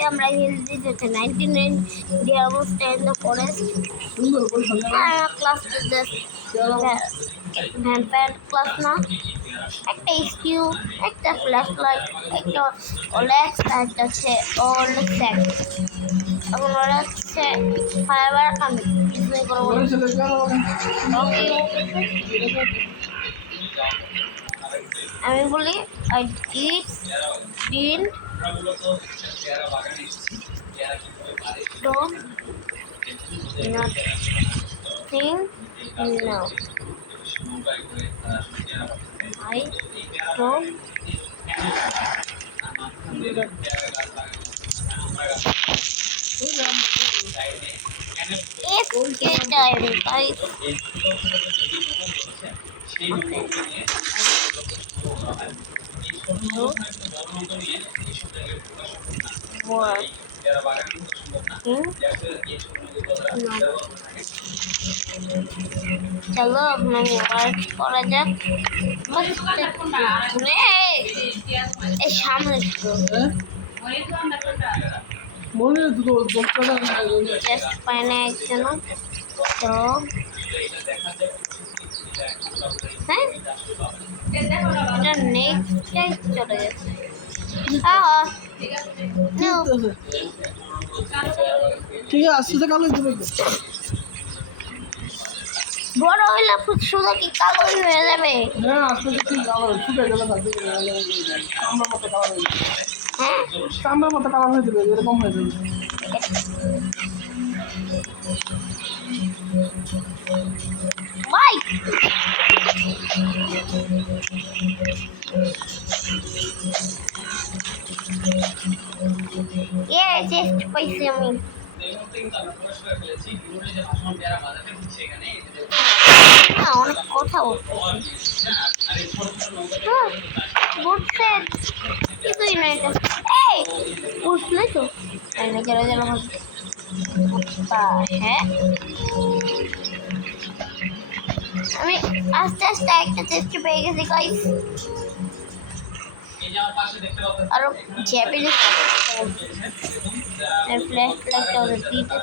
ওকে আমরা হিল দিতে 99 ডিয়াবল stay in the forest class vampire class না একটা স্কিউ একটা ফ্ল্যাশ লাইট একটা ওলেক্স আর একটা হচ্ছে ওলেক্স এখন ওরা হচ্ছে ফায়ার আমি কিছুই করবো আমি বলি I didn't don't nothing now I don't it's good diary guys what चलो अपना मोबाइल करा जाक सामने जस्ट पाने चलो तो हैं नेक्स्ट चले गए हाँ नो ঠিক আছে আসতে কালো দিবে বড় হইলে শুধু কি কালোই হয়ে যাবে না আসতে কি কালো শুকিয়ে গেলে থাকবে আমরা মতো কালো হয়ে যাবে হ্যাঁ আমরা মতো কালো হয়ে যাবে এরকম হয়ে যাবে ভাই চেষ্টা পাইছি আমি অনেক কথা বলছে কিছুই না এটা বুঝলে তো চলে গেল হ্যাঁ আমি আস্তে আস্তে একটা চেষ্টা পেয়ে গেছি গাইস আর জ্যাপানিজ ফ্ল্যাশ লাইট और দিতে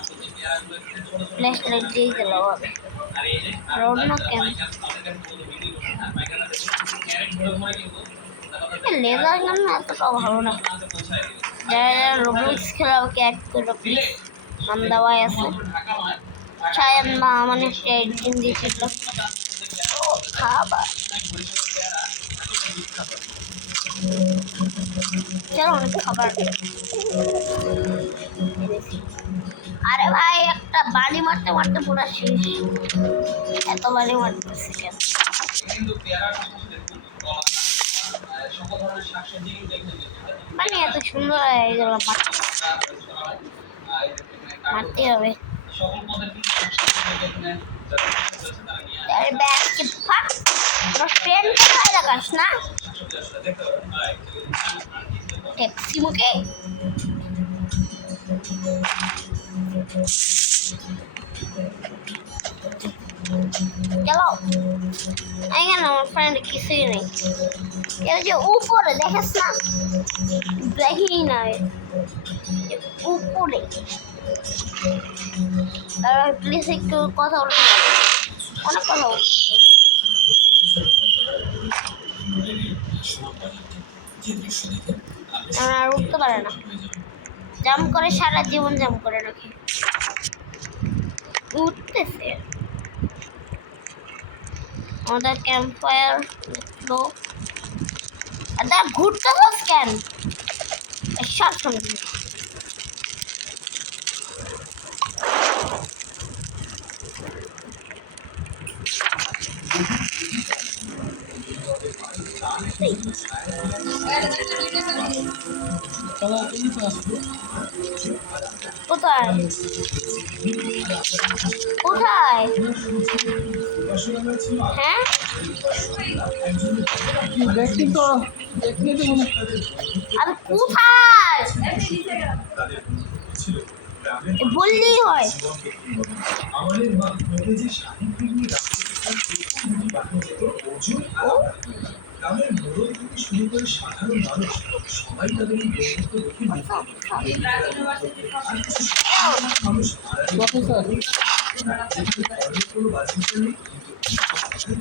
ফ্ল্যাশ লাইট দিয়ে গেলাম আর অন্য কেন লেজার গান না এতটাও ভালো না যারা রোবলক্স খেলা ওকে অ্যাড করো প্লিজ নাম দেওয়াই আছে শায়দ মা মানে এডিটিং দিয়েছিল খাবার চলো অনেক খাবার আরে ভাই একটা বাড়ি মারতে মারতে পুরো শেষ এত বাড়ি মারতেছে কেন মানে এত সুন্দর হয়ে গেল মারতে হবে ব্যাগকে ফাঁক ফ্রেন্ড কোথায় লাগাস না ট্যাক্সি মুখে চলো এখানে আমার ফ্রেন্ড কিছুই নেই এর যে উপরে দেখাস না দেখি না উপরে প্লিজ একটু কথা বলতে অনেক কথা বলছি আর উঠতে পারে না জাম্প করে সারা জীবন জাম্প করে রাখে উঠতেছে আমাদের ক্যাম্প ফায়ার লো আদা ঘুরতে বস কেন সব শুনবি কোথায় কোথায় হ্যাঁ দেখি তো দেখি তো আর কোথায় বললেই হয় গ্রামের মোড়ল থেকে শুরু করে সাধারণ মানুষ সবাই তাদের এই বন্ধুত্ব দেখে মুগ্ধ হতো। আর কিছু সাধারণ মানুষ প্রফেসর যেখানে কোনো বাজিটা নেই, কিন্তু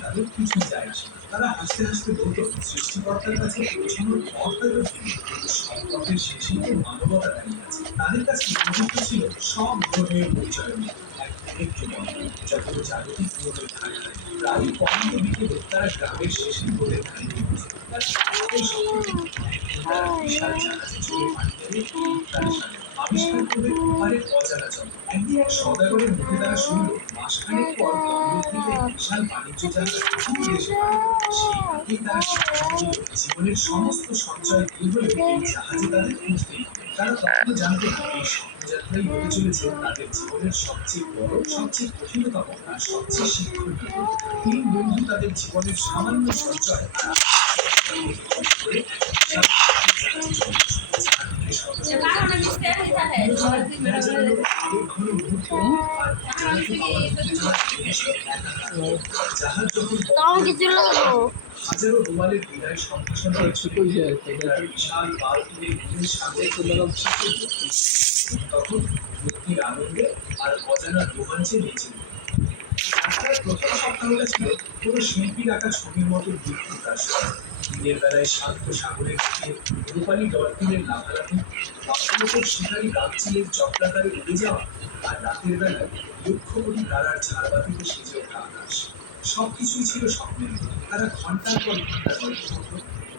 তাদের কিছু যায় আসে না। তারা হাসতে হাসতে বলতো সৃষ্টিকর্তার কাছে পৌঁছানোর পথ হয়তো ভিন্ন, কিন্তু সব পথের শেষেই তো মানবতা দাঁড়িয়ে আছে। তাদের কাছে বন্ধুত্ব ছিল সব ধর্মের পরিচয়ের মতো এক পবিত্র বন্ধন। যখন জাগতিক নিয়মের ধারে ধারে প্রায় পনেরো বিকেলে তারা গ্রামের শেষে রোদের ধারে পৌঁছে। তারা সকলেই স্বপ্ন দেখত একদিন তারা বিশাল জাহাজে চড়ে পাড়ি দেবে তার সাথে আবিষ্কার করবে ওপারের অজানা জগৎ। একদিন এক সওদাগরের মুখে তারা শুনল মাসখানেক পর বন্দর থেকে বিশাল বাণিজ্য জাহাজ দূর দেশে পাড়ি দেবে। সেই রাতেই তারা সিদ্ধান্ত নিল জীবনের সমস্ত সঞ্চয় দিয়ে হলেও এই জাহাজে তাদের উঠতেই হবে। তারা তখনও জানতো না এই স্বপ্নযাত্রাই হতে চলেছে তাদের জীবনের সবচেয়ে বড়, সবচেয়ে কঠিনতম আর সবচেয়ে শিক্ষণীয়। তিন বন্ধু তাদের জীবনের সামান্য সঞ্চয় আর করে জাহাজ যখন তাও কিছু লাগলো। হাজারো রুমালের বিদায় সম্ভাষণ ছোট যায় বিশাল বালতিতে নিজের সামনে তখন মুক্তির আনন্দে আর অজানা রোমাঞ্চে বেঁচে উঠল। যাত্রার প্রথম সপ্তাহটা ছিল কোনো শিল্পীর আঁকা ছবির মতো দিক প্রকাশ করা। দিনের বেলায় শান্ত সাগরের দিকে রূপালী ডলফিনের লাফালাফি, বাস্তবতার শিকারী গাছচিলের চক্রাকারে উড়ে যাওয়া, আর রাতের বেলায় লক্ষ কোটি তারার ঝাড়বাতিতে সেজে ওঠা আকাশ। সবকিছুই ছিল স্বপ্নের মতো। তারা ঘন্টার পর ঘন্টা গল্প করত,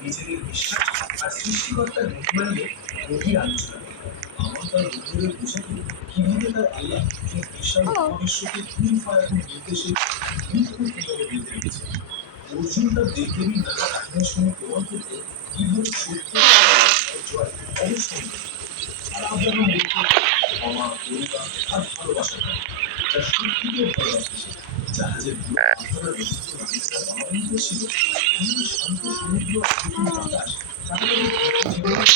নিজেদের বিশ্বাস আর সৃষ্টিকর্তার মহিমা নিয়ে গভীর আলোচনা করত। আমার তার বন্ধুদের বোঝাতো কিভাবে তার আল্লাহ এই বিশাল মহাবিশ্বকে তিন ফায়ারের নির্দেশে নিখুঁত নিয়মে বেঁধে রেখেছে। অর্জুন তার দেবদেবীর নানা কাহিনী শুনে প্রমাণ করত কিভাবে সত্য আর জয় অবশ্যই। আর আব্রাহাম বলত ক্ষমা, করুণা আর ভালোবাসা করে তার সত্যিকে ভালোবাসতেছে। জাহাজের পুরো আত্মারা রচিত মানুষরা রণাঙ্গ ছিল এমন শান্ত সমুদ্র নতুন বাতাস তাদের জীবনের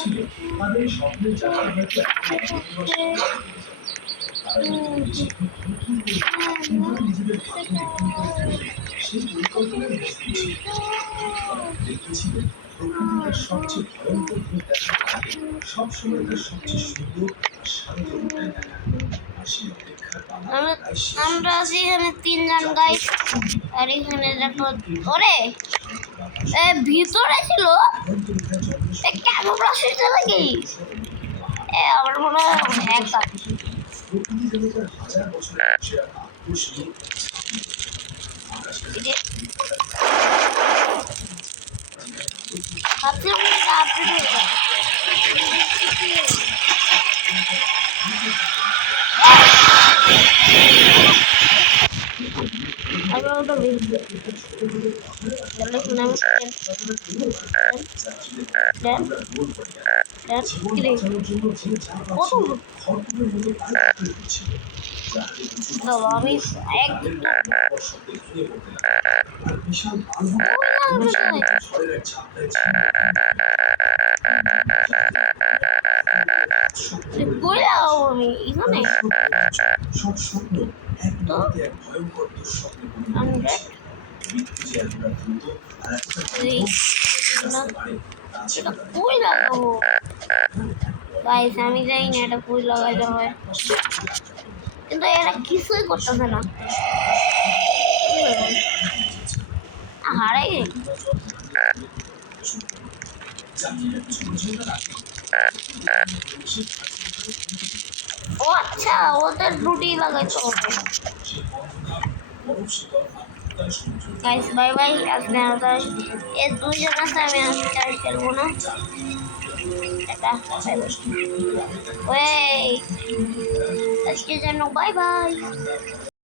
ছিল। তাদের স্বপ্নের যাত্রা হয়তো নিজেদের ভাগ্য নির্ধারণ করে ফেলবে সেই পরিকল্পনার মধ্যে ছিল। দেখেছিল প্রকৃতি তার সবচেয়ে ভয়ঙ্কর রূপ দেখার আগে সবসময় তার সবচেয়ে সুন্দর আর শান্ত রূপটাই দেখা। আর সেই অপেক্ষার আমরা আছি এখানে তিনজন গাইস, আর এখানে দেখো ওরে ভিতরে ছিল কেন প্লাস্টিক নাকি আমার মনে হয় হ্যাকার। ভাবছিলাম আপডেট হয়ে যাবে। আমরা ওটা বেশি আমি এখানে সব স্বপ্ন এক মুহূর্তে এক ভয়ঙ্কর দুঃস্বপ্নে পরিণত হয়েছে। মৃত্যু যে এতটা দ্রুত আর এতটা কই লাগাবো গাইস, আমি জানি না এটা কই লাগাইতে হয়, কিন্তু এরা কিছুই করতেছে না। হারাই ও আচ্ছা, ওদের রুটি লাগাইতে হবে। গাইস বাই বাই, আজকে আমাদের এই দুইজন আছে, আমি আজকে আর খেলবো না। এটা ওই আজকের জন্য বাই বাই।